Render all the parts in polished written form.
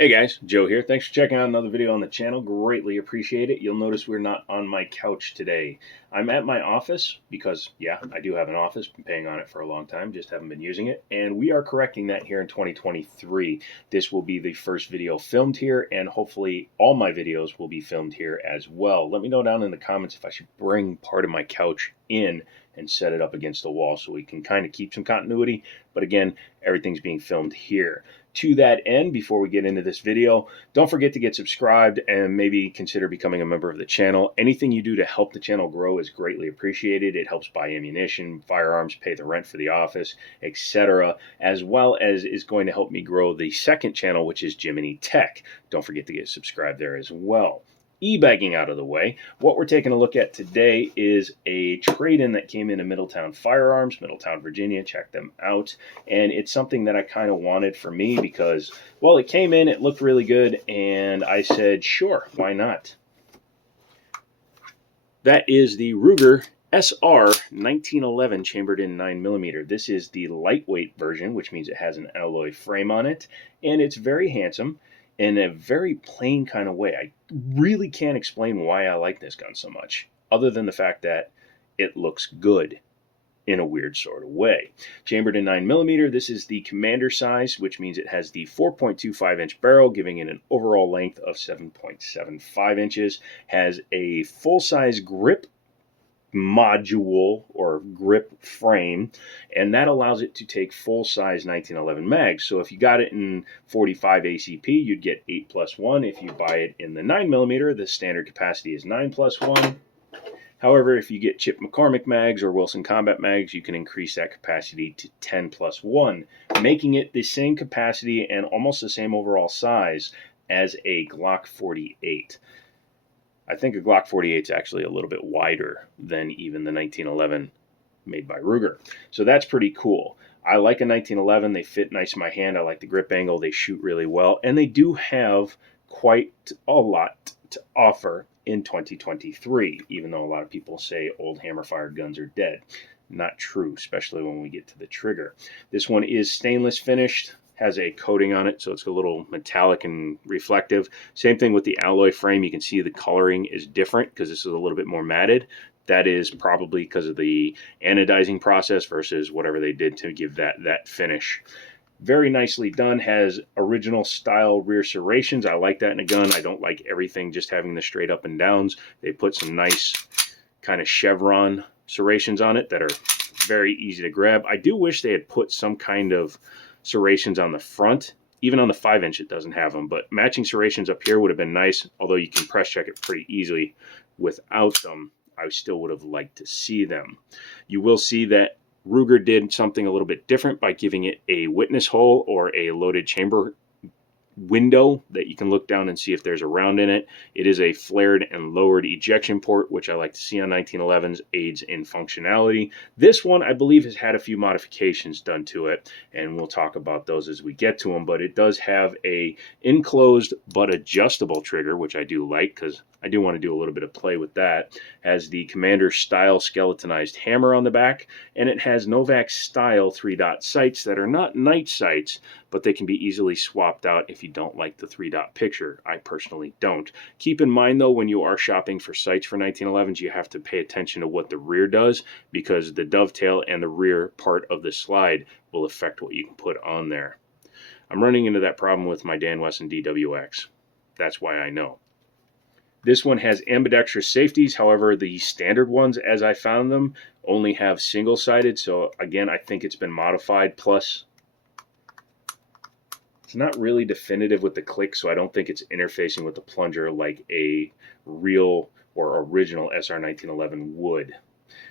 Hey guys, Joe here. Thanks for checking out another video on the channel. Greatly appreciate it. You'll notice we're not on my couch today. I'm at my office because, yeah, I do have an office. Been paying on it for a long time, just haven't been using it. And we are correcting that here in 2023. This will be the first video filmed here, and hopefully all my videos will be filmed here as well. Let me know down in the comments if I should bring part of my couch in and set it up against the wall so we can kind of keep some continuity. But again, everything's being filmed here. To that end, before we get into this video, don't forget to get subscribed and maybe consider becoming a member of the channel. Anything you do to help the channel grow is greatly appreciated. It helps buy ammunition, firearms, pay the rent for the office, etc., as well as is going to help me grow the second channel, which is Jiminy Tech. Don't forget to get subscribed there as well. E-bagging out of the way, what we're taking a look at today is a trade-in that came into Middletown Firearms, Middletown, Virginia. Check them out. And it's something that I kind of wanted for me because, well, it came in, it looked really good, and I said, sure, why not? That is the Ruger SR 1911 chambered in 9mm. This is the lightweight version, which means it has an alloy frame on it, and it's very handsome in a very plain kind of way. I really can't explain why I like this gun so much, other than the fact that it looks good in a weird sort of way. Chambered in 9mm, this is the commander size, which means it has the 4.25-inch barrel, giving it an overall length of 7.75 inches, has a full-size grip module or grip frame, and that allows it to take full-size 1911 mags. So if you got it in 45 ACP, you'd get 8+1. If you buy it in the 9mm, the standard capacity is 9+1. However, if you get Chip McCormick mags or Wilson Combat mags, you can increase that capacity to 10+1, making it the same capacity and almost the same overall size as a Glock 48. I think a Glock 48 is actually a little bit wider than even the 1911 made by Ruger. So that's pretty cool. I like a 1911. They fit nice in my hand. I like the grip angle. They shoot really well. And they do have quite a lot to offer in 2023, even though a lot of people say old hammer-fired guns are dead. Not true, especially when we get to the trigger. This one is stainless finished, has a coating on it, so it's a little metallic and reflective. Same thing with the alloy frame. You can see the coloring is different because this is a little bit more matted. That is probably because of the anodizing process versus whatever they did to give that finish. Very nicely done. Has original style rear serrations. I like that in a gun. I don't like everything just having the straight up and downs. They put some nice kind of chevron serrations on it that are very easy to grab. I do wish they had put some kind of serrations on the front. Even on the 5-inch it doesn't have them, but matching serrations up here would have been nice, although you can press check it pretty easily. Without them, I still would have liked to see them. You will see that Ruger did something a little bit different by giving it a witness hole or a loaded chamber window that you can look down and see if there's a round in it. It is a flared and lowered ejection port, which I like to see on 1911s, aids in functionality. This one, I believe, has had a few modifications done to it, and we'll talk about those as we get to them, but it does have a enclosed but adjustable trigger, which I do like because I do want to do a little bit of play with that. Has the Commander style skeletonized hammer on the back, and it has Novak style 3-dot sights that are not night sights, but they can be easily swapped out if you don't like the 3-dot picture. I personally don't. Keep in mind, though, when you are shopping for sights for 1911s, you have to pay attention to what the rear does, because the dovetail and the rear part of the slide will affect what you can put on there. I'm running into that problem with my Dan Wesson DWX. That's why I know. This one has ambidextrous safeties. However, the standard ones, as I found them, only have single-sided. So again, I think it's been modified. Plus, it's not really definitive with the click, so I don't think it's interfacing with the plunger like a real or original SR 1911 would.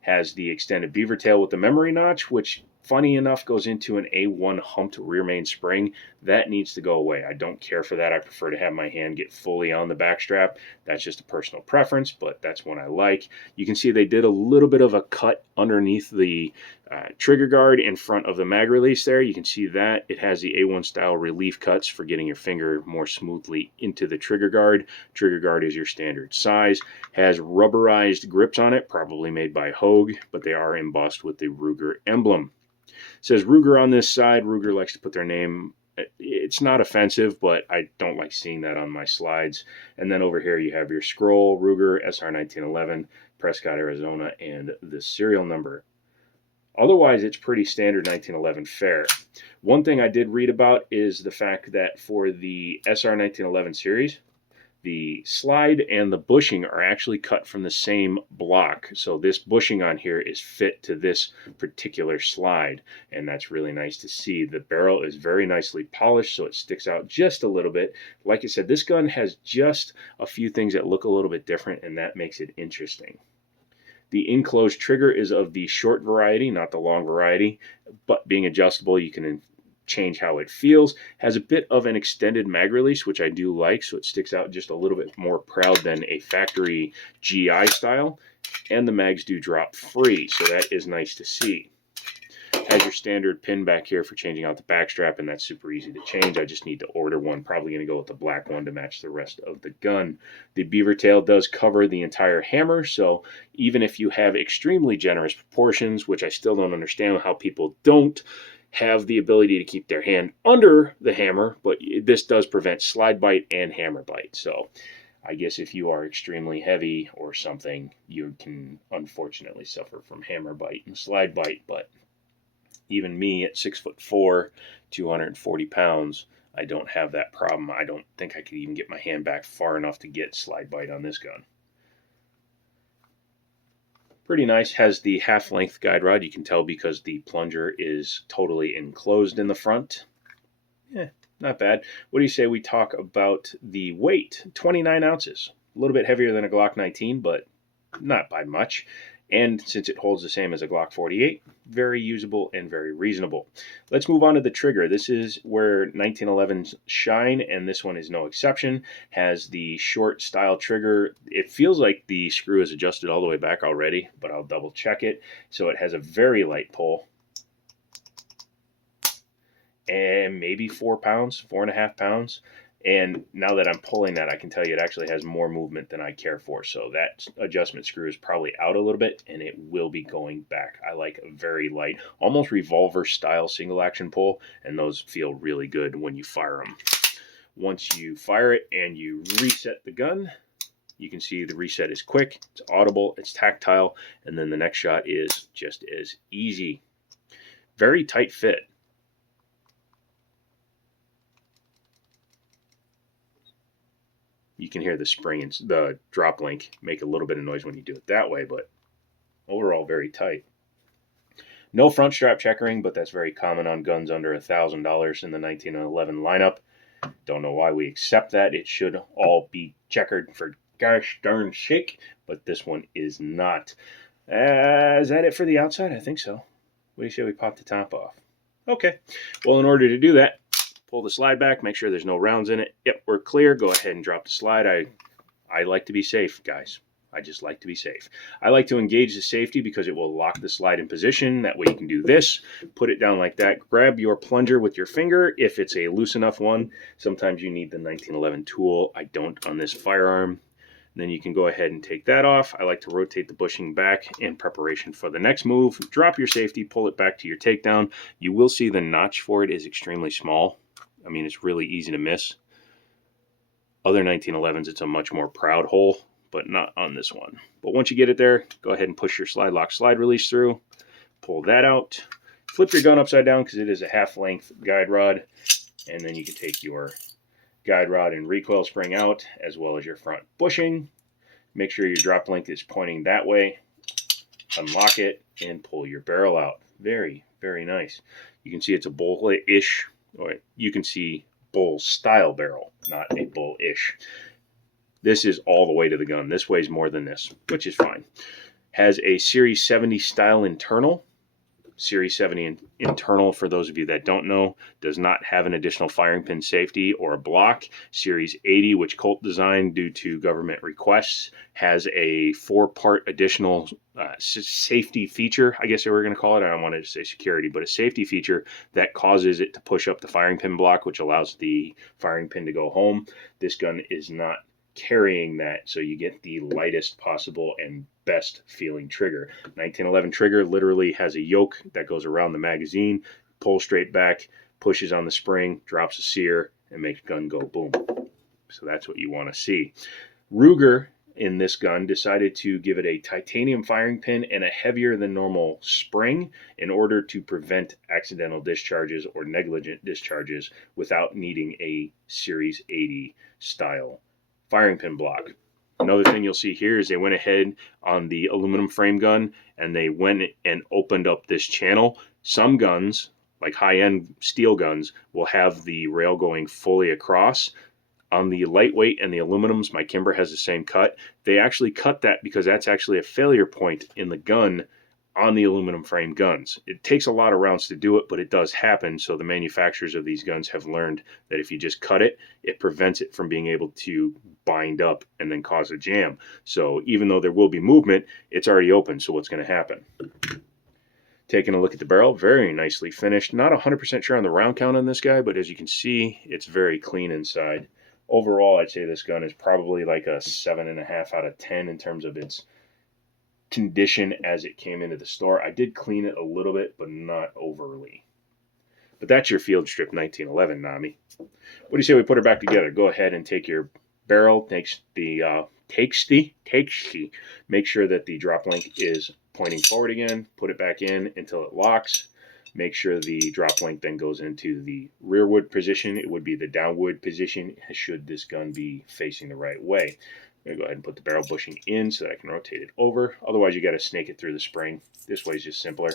Has the extended beaver tail with the memory notch, which funny enough goes into an A1 humped rear main spring. That needs to go away. I don't care for that. I prefer to have my hand get fully on the back strap. That's just a personal preference, but that's one I like. You can see they did a little bit of a cut underneath the trigger guard in front of the mag release there. You can see that it has the A1 style relief cuts for getting your finger more smoothly into the trigger guard. Trigger guard is your standard size. Has rubberized grips on it, probably made by Hogue, but they are embossed with the Ruger emblem. It says Ruger on this side. Ruger likes to put their name It's not offensive, but I don't like seeing that on my slides. And then over here you have your scroll, Ruger SR 1911, Prescott, Arizona, and the serial number. Otherwise, it's pretty standard 1911 fare. One thing I did read about is the fact that for the SR 1911 series, the slide and the bushing are actually cut from the same block. So this bushing on here is fit to this particular slide, and that's really nice to see. The barrel is very nicely polished, so it sticks out just a little bit. Like I said, this gun has just a few things that look a little bit different, and that makes it interesting. The enclosed trigger is of the short variety, not the long variety, but being adjustable, you can change how it feels. Has a bit of an extended mag release, which I do like, so it sticks out just a little bit more proud than a factory GI style. And the mags do drop free, so that is nice to see. Has your standard pin back here for changing out the back strap, and that's super easy to change. I just need to order one. Probably going to go with the black one to match the rest of the gun. The beaver tail does cover the entire hammer, so even if you have extremely generous proportions, which I still don't understand how people don't have the ability to keep their hand under the hammer, but this does prevent slide bite and hammer bite. So I guess if you are extremely heavy or something, you can unfortunately suffer from hammer bite and slide bite, but even me at 6'4", 240 pounds, I don't have that problem. I don't think I could even get my hand back far enough to get slide bite on this gun. Pretty nice. Has the half-length guide rod. You can tell because the plunger is totally enclosed in the front. Yeah, not bad. What do you say we talk about the weight? 29 ounces. A little bit heavier than a Glock 19, but not by much. And since it holds the same as a Glock 48, very usable and very reasonable. Let's move on to the trigger. This is where 1911s shine, and this one is no exception. Has the short style trigger. It feels like the screw is adjusted all the way back already, but I'll double check it. So it has a very light pull. And maybe 4 pounds, 4.5 pounds. And now that I'm pulling that, I can tell you it actually has more movement than I care for. So that adjustment screw is probably out a little bit, and it will be going back. I like a very light, almost revolver style single action pull, and those feel really good when you fire them. Once you fire it and you reset the gun, you can see the reset is quick, it's audible, it's tactile, and then the next shot is just as easy. Very tight fit. You can hear the spring and the drop link make a little bit of noise when you do it that way, but overall very tight. No front strap checkering, but that's very common on guns under $1,000 in the 1911 lineup. Don't know why we accept that. It should all be checkered for gosh darn sake, but this one is not. Is that it for the outside? I think so. What do you say we pop the top off? Okay. Well, in order to do that, pull the slide back, make sure there's no rounds in it. Yep, we're clear. Go ahead and drop the slide. I like to be safe, guys. I just like to be safe. I like to engage the safety because it will lock the slide in position. That way you can do this, put it down like that. Grab your plunger with your finger if it's a loose enough one. Sometimes you need the 1911 tool. I don't on this firearm. Then you can go ahead and take that off. I like to rotate the bushing back in preparation for the next move. Drop your safety, pull it back to your takedown. You will see the notch for it is extremely small. I mean, it's really easy to miss. Other 1911s, it's a much more proud hole, but not on this one. But once you get it there, go ahead and push your slide lock slide release through. Pull that out. Flip your gun upside down because it is a half-length guide rod. And then you can take your guide rod and recoil spring out, as well as your front bushing. Make sure your drop link is pointing that way. Unlock it and pull your barrel out. Very, very nice. You can see it's a bull-ish, or you can see bull-style barrel, not a bull-ish. This is all the way to the gun. This weighs more than this, which is fine. Has a Series 70 style internal. Series 70 internal, for those of you that don't know, does not have an additional firing pin safety or a block. Series 80, which Colt designed due to government requests, has a 4-part additional safety feature, I guess they were going to call it. I don't want to say security, but a safety feature that causes it to push up the firing pin block, which allows the firing pin to go home. This gun is not carrying that, so you get the lightest possible and best feeling trigger. 1911 trigger literally has a yoke that goes around the magazine, pull straight back, pushes on the spring, drops a sear, and makes gun go boom. So that's what you want to see. Ruger in this gun decided to give it a titanium firing pin and a heavier than normal spring in order to prevent accidental discharges or negligent discharges without needing a Series 80 style firing pin block. Another thing you'll see here is they went ahead on the aluminum frame gun and they went and opened up this channel. Some guns, like high-end steel guns, will have the rail going fully across. On the lightweight and the aluminums, my Kimber has the same cut. They actually cut that because that's actually a failure point in the gun on the aluminum frame guns. It takes a lot of rounds to do it, but it does happen. So the manufacturers of these guns have learned that if you just cut it, it prevents it from being able to bind up and then cause a jam. So even though there will be movement, it's already open. So what's going to happen? Taking a look at the barrel, very nicely finished. Not 100% sure on the round count on this guy, but as you can see, it's very clean inside. Overall, I'd say this gun is probably like a 7.5 out of 10 in terms of its condition as it came into the store. I did clean it a little bit, but not overly. But that's your Field Strip 1911, Nami. What do you say we put her back together? Go ahead and take your barrel, make sure that the drop link is pointing forward again, put it back in until it locks. Make sure the drop link then goes into the rearward position. It would be the downward position should this gun be facing the right way. I'm going to go ahead and put the barrel bushing in so that I can rotate it over. Otherwise, you got to snake it through the spring. This way is just simpler.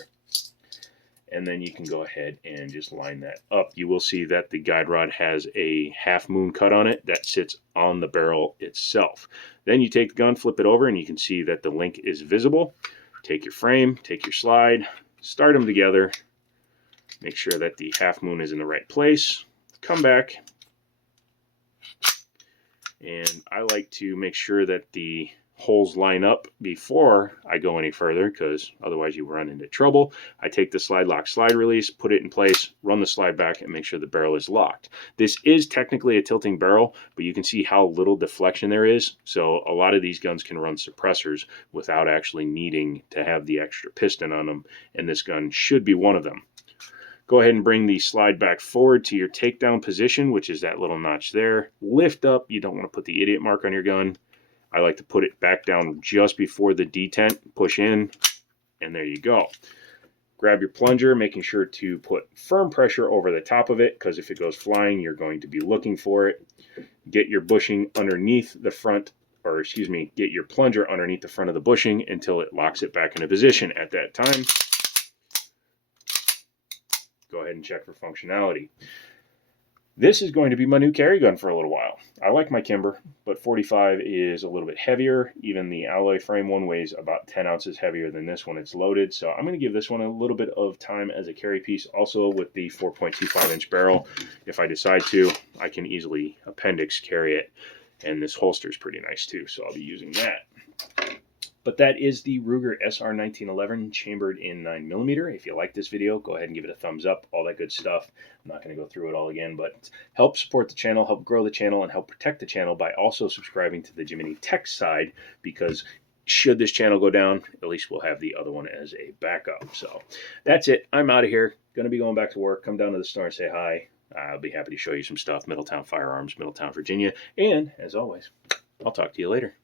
And then you can go ahead and just line that up. You will see that the guide rod has a half moon cut on it that sits on the barrel itself. Then you take the gun, flip it over, and you can see that the link is visible. Take your frame, take your slide, start them together. Make sure that the half moon is in the right place. Come back. And I like to make sure that the holes line up before I go any further, because otherwise you run into trouble. I take the slide lock slide release, put it in place, run the slide back, and make sure the barrel is locked. This is technically a tilting barrel, but you can see how little deflection there is. So a lot of these guns can run suppressors without actually needing to have the extra piston on them, and this gun should be one of them. Go ahead and bring the slide back forward to your takedown position, which is that little notch there. Lift up. You don't want to put the idiot mark on your gun. I like to put it back down just before the detent. Push in, and there you go. Grab your plunger, making sure to put firm pressure over the top of it, because if it goes flying, you're going to be looking for it. Get your bushing underneath the front, or excuse me, get your plunger underneath the front of the bushing until it locks it back into position. At that time, go ahead and check for functionality. This is going to be my new carry gun for a little while. I like my Kimber, but 45 is a little bit heavier. Even the alloy frame one weighs about 10 ounces heavier than this one. It's loaded, so I'm going to give this one a little bit of time as a carry piece. Also with the 4.25-inch barrel, if I decide to, I can easily appendix carry it. And this holster is pretty nice too, so I'll be using that. But that is the Ruger SR 1911 chambered in 9mm. If you like this video, go ahead and give it a thumbs up, all that good stuff. I'm not going to go through it all again, but help support the channel, help grow the channel, and help protect the channel by also subscribing to the Jiminy Tech side, because should this channel go down, at least we'll have the other one as a backup. So that's it. I'm out of here. Going to be going back to work. Come down to the store and say hi. I'll be happy to show you some stuff. Middletown Firearms, Middletown, Virginia. And as always, I'll talk to you later.